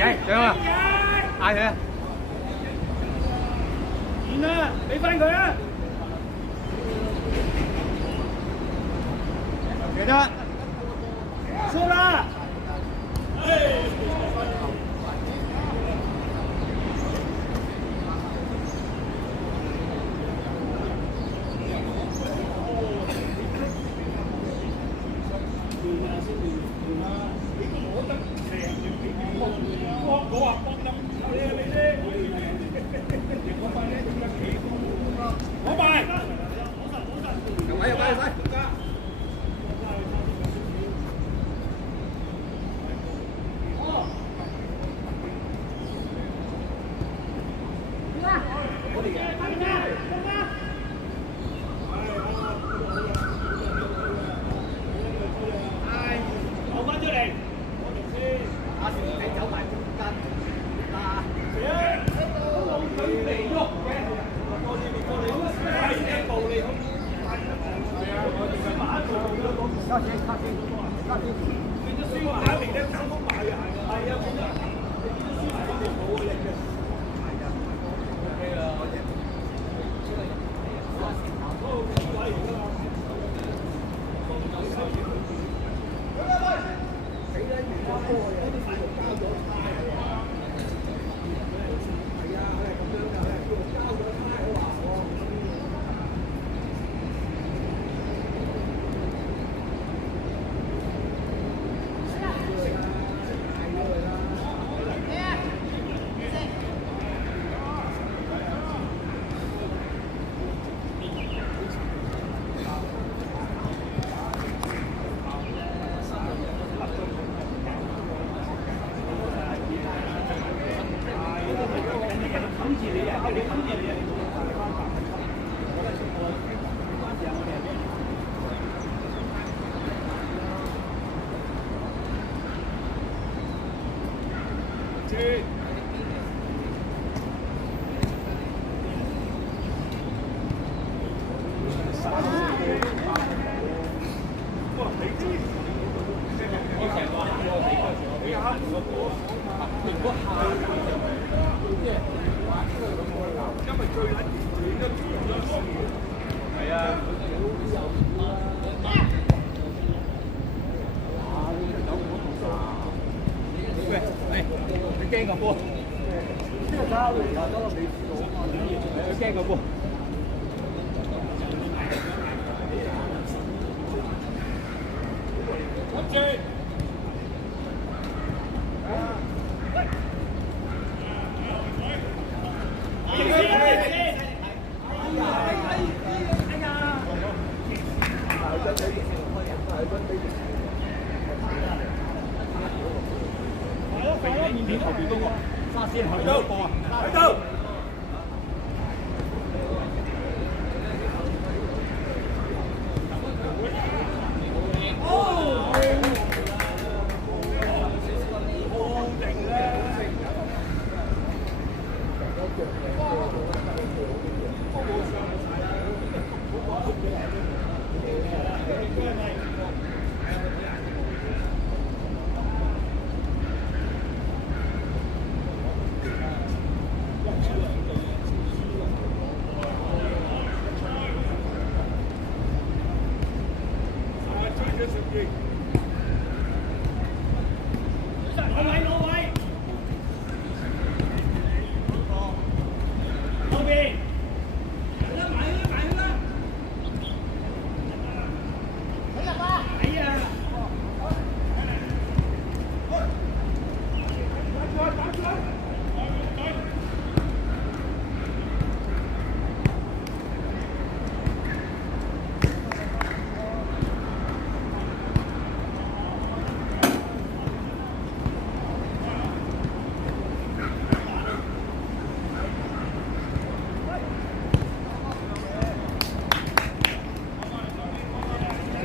仔上啊！嗌佢啊！完啦，俾翻佢啊！記得。輸啦！驚個波，呢個交流大家都未試過，佢驚個波。後邊嗰個沙先後邊嗰個啊，喺度。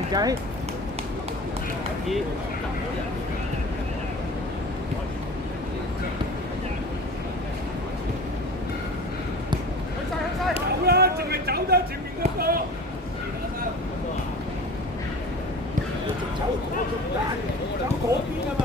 仔，走啦，淨係走得前面嗰個。走嗰邊啊嘛。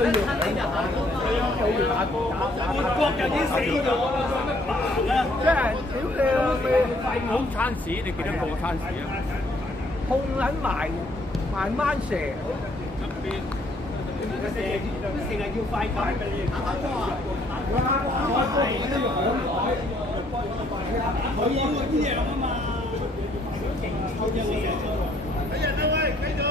需要好似打國人已經死咗啦，做乜辦啊？即係屌你老味，冇餐屎，你記得冇餐屎啊？控撚埋，慢慢射。成日要快快嘅你。佢要嗰啲樣啊嘛，勁抽啫我成日。睇人啊喂，繼續。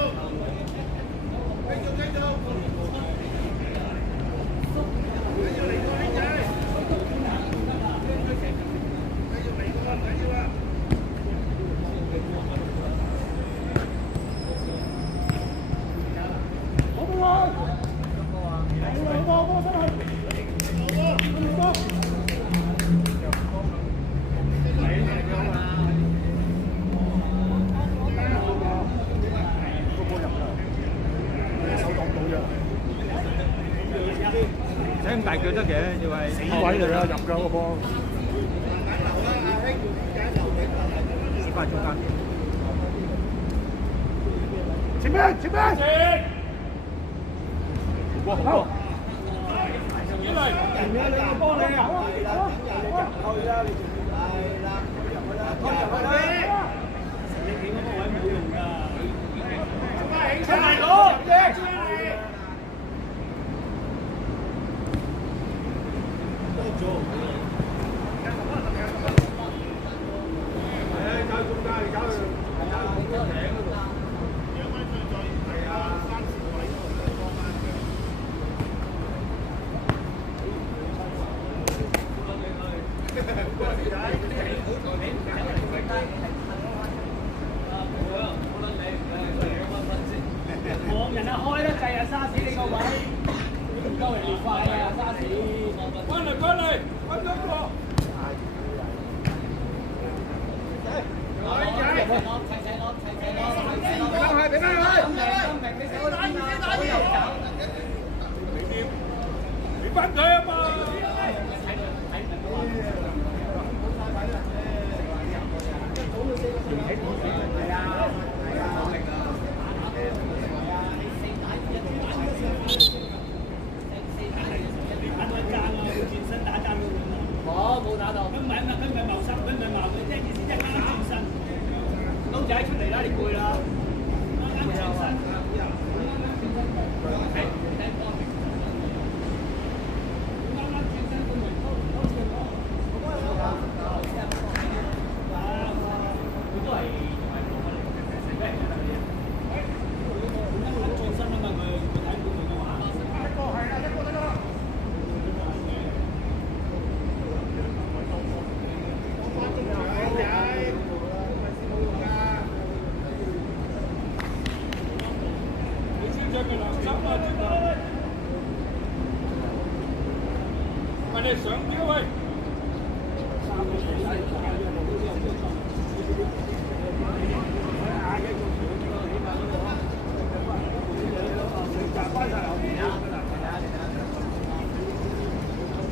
睇咁大腳得嘅，要係死位嚟啦，入㗎個波。試翻中間。前邊，前邊。好波。幾嚟？前面兩個波你啊！去啦，你係啦，入去啦。你企嗰個位冇用㗎。出嚟攞，人啊開得滯啊，沙士你個位唔夠人哋快啊，沙士。關嚟關嚟，關咗個。你翻佢啊嘛！冇打到。佢唔係謀殺，佢唔係矛盾，即係意思即係啱啱轉身。刀仔出嚟啦，你攰啦。啱啱轉身。你上啲喂！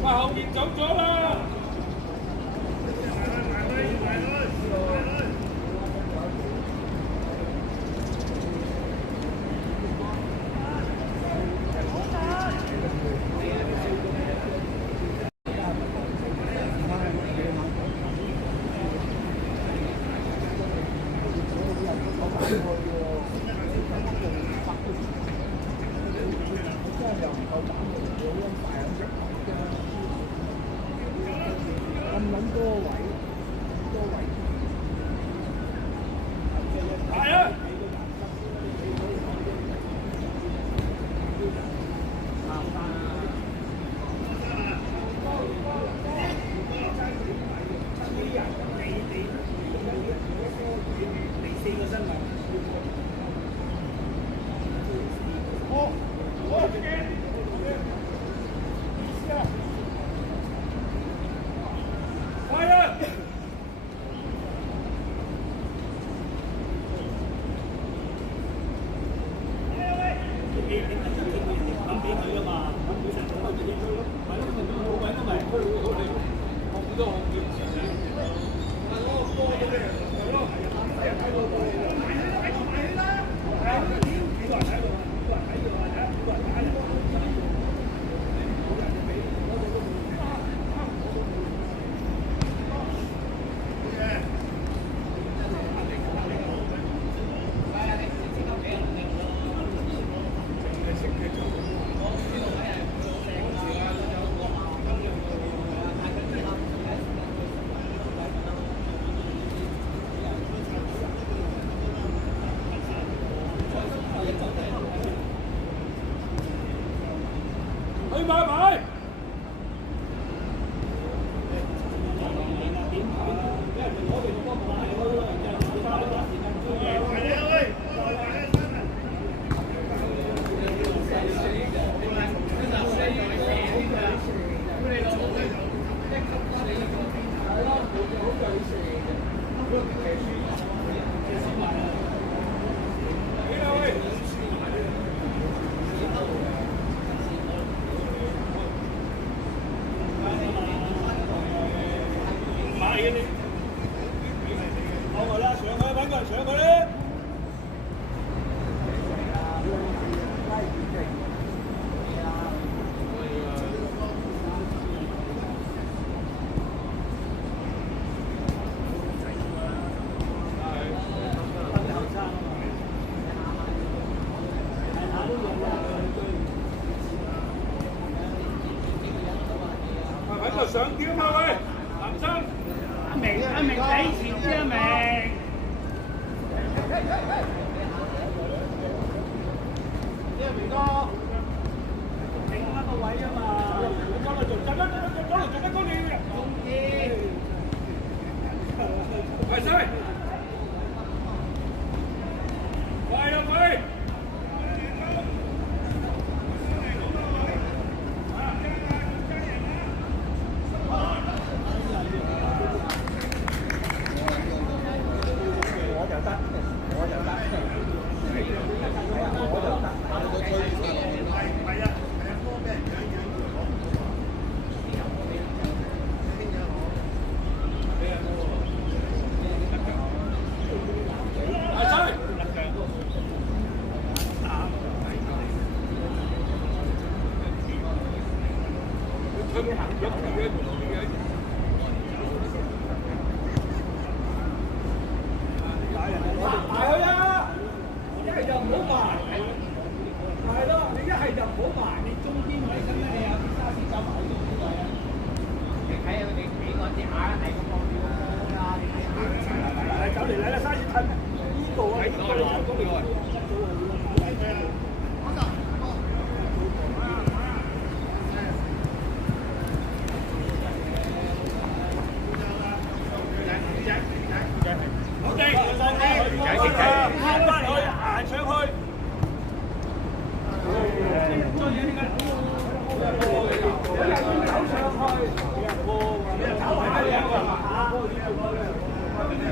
哇！後面走咗啦！去買牌。上叫嘛喂，男生。阿明俾錢啲阿明。呢明哥，整翻個位啊嘛。走嚟做得高啲。中啲。係先。快啦佢。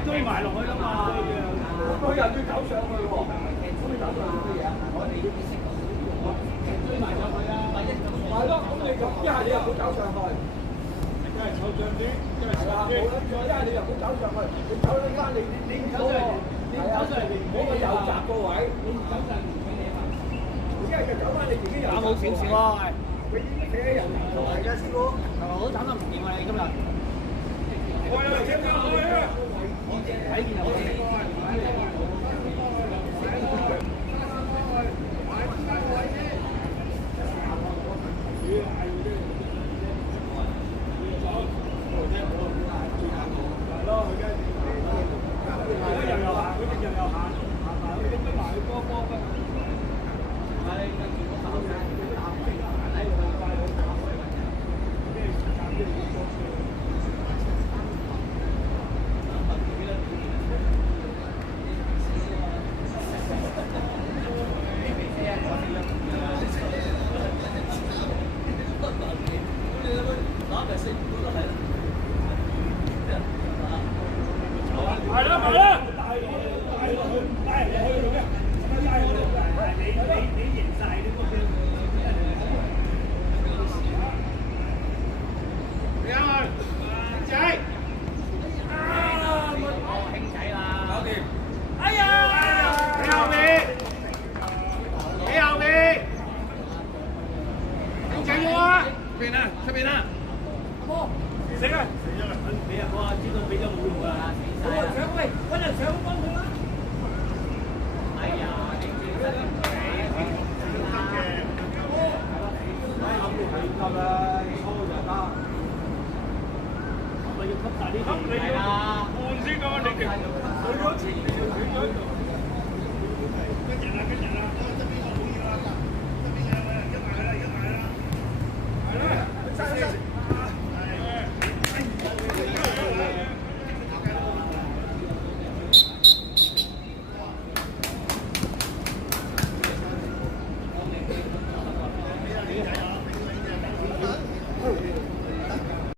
追埋落去啦嘛，個人要走上去喎，追走咗啲嘢，我哋追埋上去啊！係咯，咁你咁一係你又唔好走上去，一係湊上啲，一係係啊，冇諗錯，一係你又唔好走上去，你走得翻你唔走上嚟，你唔走上嚟嗰個右閘個位，你唔走上嚟唔俾你行，一係就走翻你自己右。打冇少少喎，佢已經企喺右閘度，係㗎，師傅，係咪好慘都唔掂啊？你今日。我有請教佢啊！睇見我哋。出邊啊！死啊！你啊，我知道俾咗冇用㗎啦，死曬啦！喂，揾人上幫佢啦！哎呀，你見得唔死啊？諗住係急啦，抽就得。咪要吸曬啲氣係啦，換先㗎嘛，你佢咗前，你要斷咗。跟人啊，跟人啊！